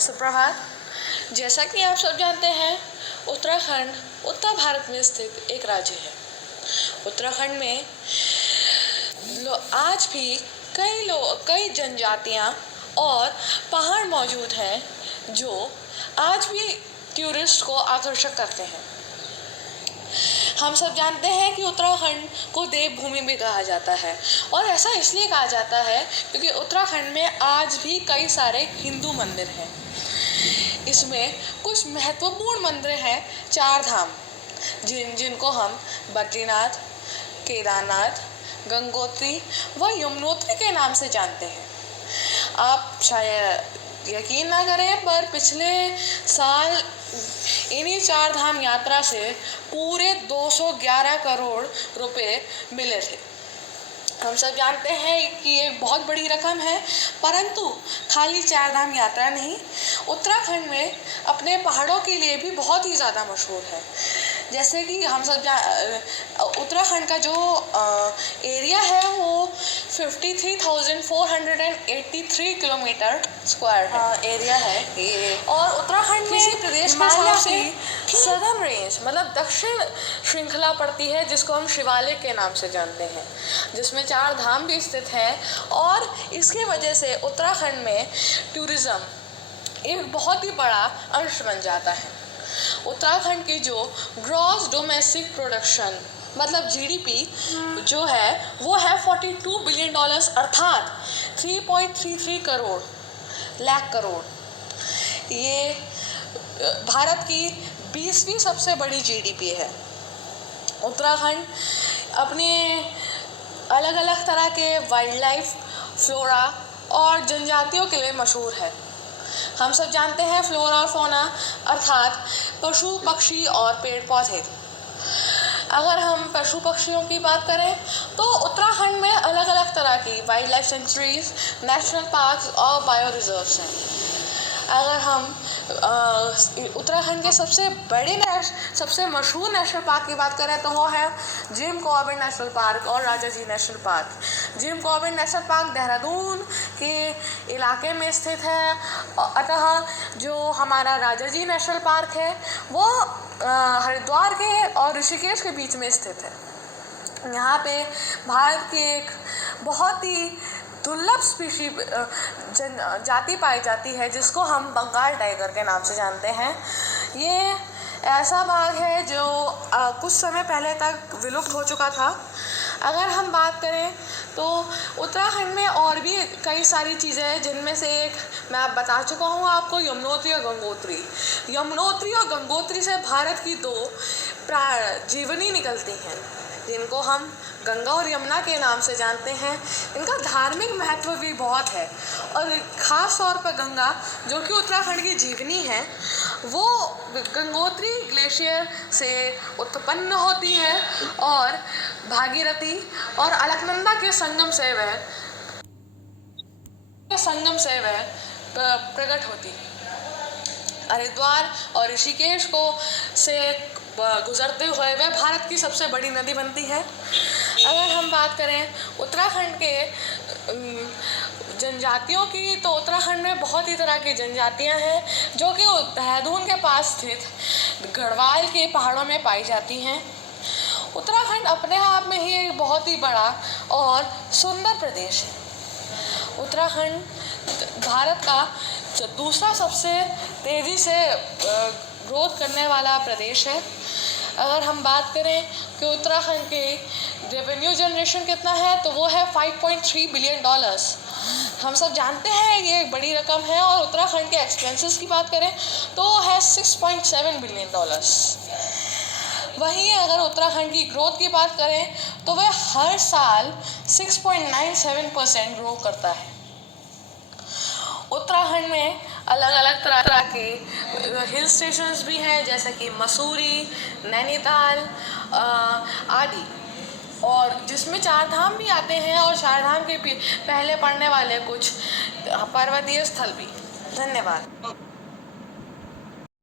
सुप्रभात। जैसा कि आप सब जानते हैं, उत्तराखंड उत्तर भारत में स्थित एक राज्य है। उत्तराखंड में आज भी कई जनजातियां और पहाड़ मौजूद हैं जो आज भी टूरिस्ट को आकर्षक करते हैं। हम सब जानते हैं कि उत्तराखंड को देवभूमि भी कहा जाता है, और ऐसा इसलिए कहा जाता है क्योंकि उत्तराखंड में आज भी कई सारे हिंदू मंदिर हैं। इसमें कुछ महत्वपूर्ण मंदिर हैं, 4 धाम, जिनको हम बद्रीनाथ, केदारनाथ, गंगोत्री व यमुनोत्री के नाम से जानते हैं। आप शायद यकीन ना करें, पर पिछले साल इन्हीं 4 धाम यात्रा से पूरे 211 करोड़ रुपए मिले थे। हम सब जानते हैं कि ये बहुत बड़ी रकम है, परंतु खाली 4 धाम यात्रा नहीं, उत्तराखंड में अपने पहाड़ों के लिए भी बहुत ही ज़्यादा मशहूर है। जैसे कि हम सब उत्तराखंड का जो एरिया है वो 53,483 किलोमीटर स्क्वायर एरिया है ये। और उत्तराखंड में प्रदेश के हिसाब से सदर्न रेंज मतलब दक्षिण श्रृंखला पड़ती है, जिसको हम शिवालिक के नाम से जानते हैं, जिसमें 4 धाम भी स्थित हैं। और इसकी वजह से उत्तराखंड में टूरिज़्म एक बहुत ही बड़ा अंश बन जाता है। उत्तराखंड की जो ग्रॉस डोमेस्टिक प्रोडक्शन मतलब जीडीपी जो है वो है $42 बिलियन, अर्थात 3.33 लाख करोड़। ये भारत की 20वीं सबसे बड़ी जीडीपी है। उत्तराखंड अपने अलग अलग तरह के वाइल्ड लाइफ, फ्लोरा और जनजातियों के लिए मशहूर है। हम सब जानते हैं फ्लोरा और फौना अर्थात पशु, पक्षी और पेड़ पौधे। अगर हम पशु पक्षियों की बात करें तो उत्तराखंड में अलग अलग तरह की wild life sanctuaries, national parks और बायो रिजर्व्स हैं। अगर हम उत्तराखंड के सबसे मशहूर नेशनल पार्क की बात करें तो वो है जिम कॉर्बेट नेशनल पार्क और Rajaji national park. Jim Corbett national park Dehradun के इलाके में स्थित है, अतः जो हमारा राजाजी नेशनल पार्क है वो हरिद्वार के और ऋषिकेश के बीच में स्थित है। यहाँ पे भारत की एक बहुत ही दुर्लभ जाति पाई जाती है, जिसको हम बंगाल टाइगर के नाम से जानते हैं। ये ऐसा बाघ है जो कुछ समय पहले तक विलुप्त हो चुका था। अगर हम बात करें तो उत्तराखंड में और भी कई सारी चीज़ें हैं, जिनमें से एक मैं आप बता चुका हूँ आपको, यमुनोत्री और गंगोत्री। यमुनोत्री और गंगोत्री से भारत की 2 जीवनी निकलती हैं, जिनको हम गंगा और यमुना के नाम से जानते हैं। इनका धार्मिक महत्व भी बहुत है, और ख़ास तौर पर गंगा जो कि उत्तराखंड की जीवनी है, वो गंगोत्री ग्लेशियर से उत्पन्न होती है और भागीरथी और अलकनंदा के संगम से वह प्रकट होती है। हरिद्वार और ऋषिकेश को से गुजरते हुए वह भारत की सबसे बड़ी नदी बनती है। अगर हम बात करें उत्तराखंड के जनजातियों की, तो उत्तराखंड में बहुत ही तरह की जनजातियां हैं जो कि देहरादून के पास स्थित गढ़वाल के पहाड़ों में पाई जाती हैं। उत्तराखंड अपने आप में ही एक बहुत ही बड़ा और सुंदर प्रदेश है। उत्तराखंड भारत का दूसरा सबसे तेज़ी से ग्रोथ करने वाला प्रदेश है। अगर हम बात करें कि उत्तराखंड के रेवेन्यू जनरेशन कितना है, तो वो है $5.3 बिलियन। हम सब जानते हैं ये एक बड़ी रकम है। और उत्तराखंड के एक्सपेंसेस की बात करें तो है $6.7 बिलियन। वहीं अगर उत्तराखंड की ग्रोथ की बात करें तो वह हर साल 6.97% ग्रो करता है। उत्तराखंड में अलग अलग तरह के हिल स्टेशंस भी हैं, जैसे कि मसूरी, नैनीताल आदि, और जिसमें 4 धाम भी आते हैं, और 4 धाम के पहले पड़ने वाले कुछ पर्वतीय स्थल भी। धन्यवाद।